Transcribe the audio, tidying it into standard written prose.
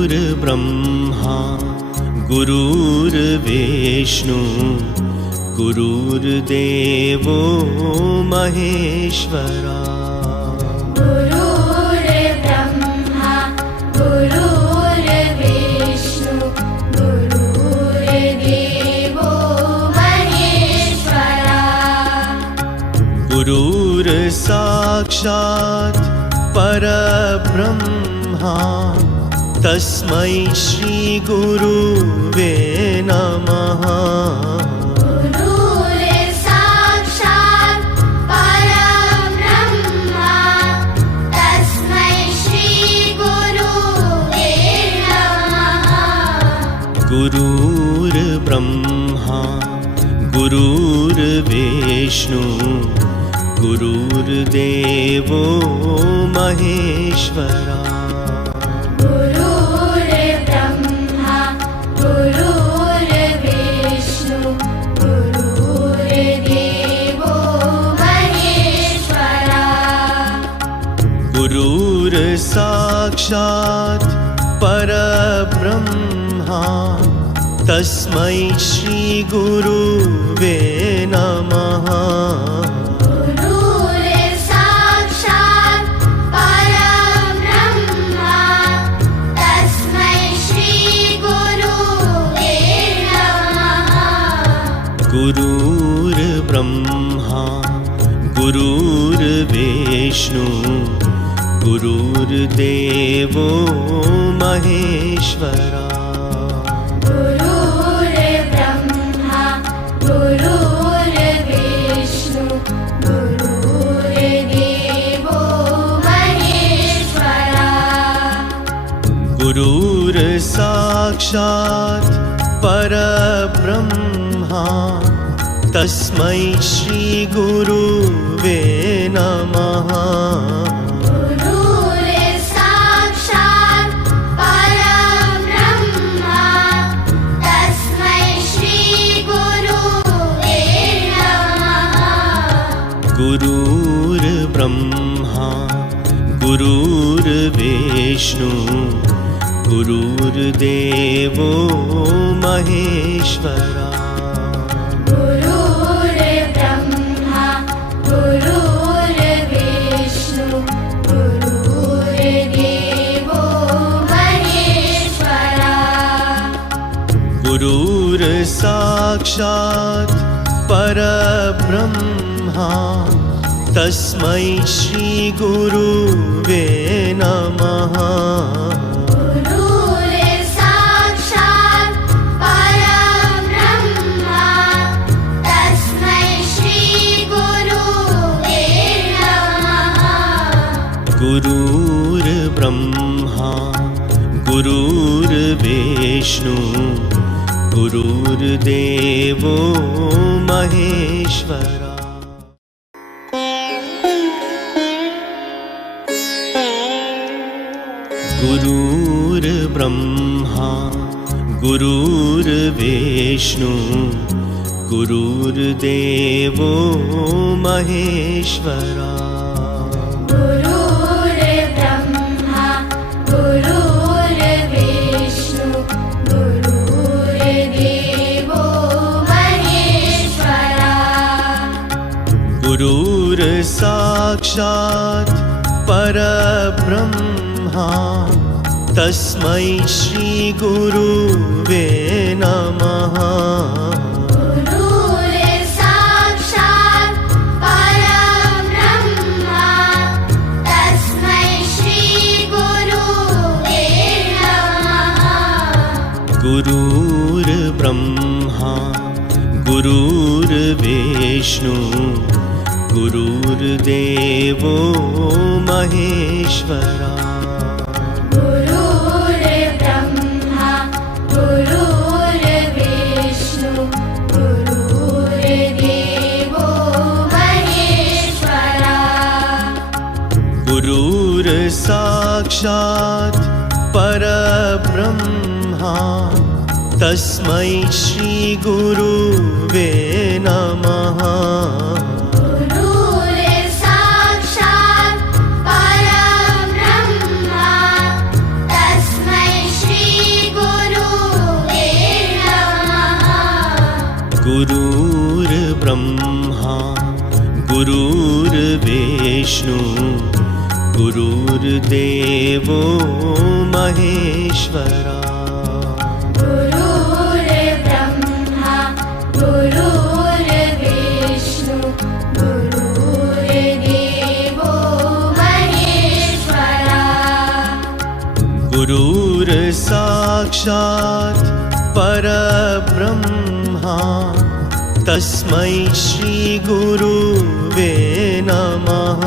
गुरुर्ब्रह्मा गुरुर्विष्णु गुरुर्देवो महेश्वरा। गुरुर्ब्रह्मा गुरुर्विष्णु गुरुर्देवो महेश्वरा। गुरुर्साक्षात् परब्रह्मा तस्मै श्री गुरुवे नमः। गुरुर्साक्षात् परब्रह्मा तस्मै श्री गुरुवे नमः। गुरुर्ब्रह्मा गुरुर्विष्णु गुरुर्देवो महेश्वरा। गुरुर्ब्रह्मा गुरुर्विष्णु गुरुर्देवो महेश्वरा। गुरुर्साक्षात् परब्रह्मा तस्मै श्री गुरुवे नमः। गुरुर्साक्षात् परब्रह्मा तस्मै श्री गुरुवे नमः। गुरुर्ब्रह्मा गुरुर्विष्णु गुरुर्देवो महेश्वरा। गुरुर्ब्रह्मा गुरुर्विष्णु गुरुर्देवो महेश्वरा। गुरुर्साक्षात् परब्रह्मा तस्मै श्री गुरुवे नमः। गुरुर्साक्षात् परब्रह्मा तस्मै श्री गुरुवे नमः। गुरुर्ब्रह्मा गुरुर्विष्णु गुरुर्देवो महेश्वरा। गुरुर्ब्रह्मा गुरुर्विष्णु गुरुर्देवो महेश्वरा। गुरुर्साक्षात् परब्रह्मा तस्मै श्री गुरुवे नमः। गुरुर्साक्षात् परब्रह्मा तस्मै श्री गुरुवे नमः। गुरुर्ब्रह्मा गुरुर्विष्णु गुरुर्देवो महेश्वरा। गुरुर्ब्रह्मा गुरुर्विष्णु गुरुर्देवो महेश्वरा। गुरुर्ब्रह्मा गुरुर्विष्णु गुरुर्देवो महेश्वरा। गुरुर्साक्षात् परब्रह्मा तस्मै श्री गुरुवे नमः। गुरुर्साक्षात् परब्रह्मा तस्मै श्री गुरुवे नमः। गुरुर्ब्रह्मा गुरुर्विष्णु गुरुर्देवो महेश्वरा। गुरुर्ब्रह्मा गुरुर्विष्णु गुरुर्देवो महेश्वरा। गुरुर्साक्षात् परब्रह्मा तस्मै श्री गुरुवे नमः। गुरुर्साक्षात् परब्रह्मा तस्मै गुरुर्ब्रह्मा गुरुर्विष्णु गुरुर्देवो महेश्वरा गुरुर्ब्रह्मा गुरुर्विष्णु गुरुर्देवो महेश्वरा गुरुर्साक्षात् परब्रह्मा तस्मै श्री गुरुवे नमः